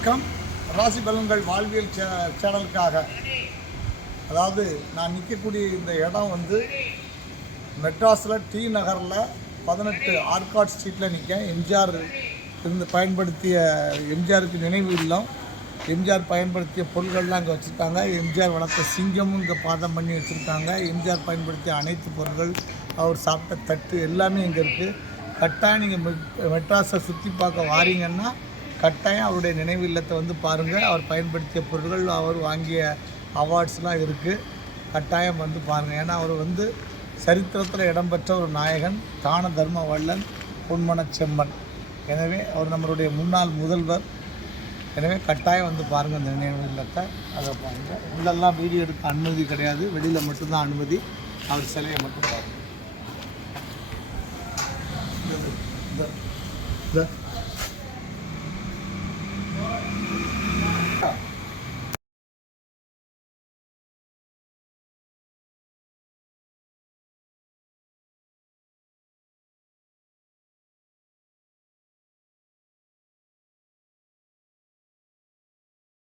வணக்கம். ராசி பலன்கள் வாழ்வியல் சேனலுக்காக, அதாவது நான் நிற்கக்கூடிய இந்த இடம் வந்து மெட்ராஸில் டி நகரில் 18 ஆர்காட் ஸ்ட்ரீட்டில் நிற்கேன். எம்ஜிஆர் பயன்படுத்திய எம்ஜிஆருக்கு நினைவு இல்லம், எம்ஜிஆர் பயன்படுத்திய பொருள்கள்லாம் இங்கே வச்சுருக்காங்க. எம்ஜிஆர் வளர்த்த சிங்கமும் இங்கே பாதம் பண்ணி வச்சுருக்காங்க. எம்ஜிஆர் பயன்படுத்திய அனைத்து பொருட்கள், அவர் சாப்பிட்ட தட்டு எல்லாமே இங்கே இருக்குது. கட்டாயம் நீங்கள் மெட்ராஸை சுற்றி பார்க்க வாரீங்கன்னா கட்டாயம் அவருடைய நினைவு இல்லத்தை வந்து பாருங்கள். அவர் பயன்படுத்திய பொருட்கள், அவர் வாங்கிய அவார்ட்ஸ்லாம் இருக்குது. கட்டாயம் வந்து பாருங்கள். ஏன்னா அவர் வந்து சரித்திரத்தில் இடம்பெற்ற ஒரு நாயகன், தான தர்ம வள்ளன், பொன்மனச் செம்மன். எனவே அவர் நம்மளுடைய முன்னாள் முதல்வர். எனவே கட்டாயம் வந்து பாருங்கள் அந்த நினைவு இல்லத்தை. அதை பாருங்கள். உள்ளெல்லாம் வீடியோ எடுக்க அனுமதி கிடையாது, வெளியில் மட்டும்தான் அனுமதி. அவர் சிலையை மட்டும் பாருங்கள்.